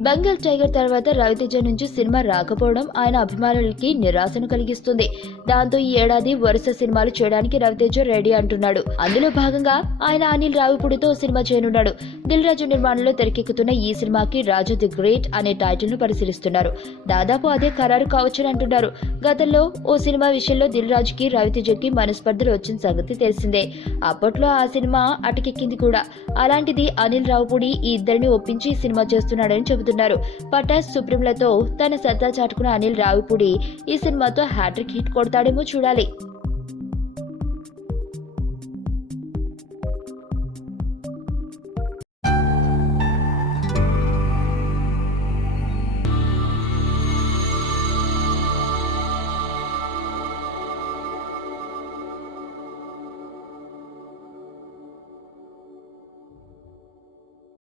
Bengal tiger తర్వాత రవితేజ నుంచి cinema రాకపోవడం ఆయన అభిమానులకి నిరాశను కలిగిస్తుంది. దాంతో ఈ ఏడాది వరుస సినిమాలు చేయడానికి రవితేజ రెడీ అంటున్నాడు. అందులో భాగంగా ఆయన అనిల్ రావిపూడితో సినిమా చేయనున్నాడు. దిల్ రాజు నిర్మాణంలో తెరకెక్కుతున్న ఈ సినిమాకి రాజు ది గ్రేట్ అనే టైటిల్ ను పరిశీలిస్తున్నారు. దాదాపు అదే ఖరారు కావచ్చని అంటున్నారు. గతంలో ఓ సినిమా విషయంలో దిల్ రాజుకి రవితేజకి మనస్పర్ధలు వచ్చిన సంగతి తెలిసిందే. అప్పట్లో ఆ సినిమా అటకెక్కింది కూడా. అలాంటిది అనిల్ రావిపూడి ఈ ఇద్దరిని ఒప్పించి సినిమా చేస్తున్నాడని చెబుతున్నారు. పటాస్ సుప్రీంలతో తన సత్తా చాటుకున్న అనిల్ రావిపూడి ఈ సినిమాతో హ్యాట్రిక్ హిట్ కొడతాడేమో చూడాలి.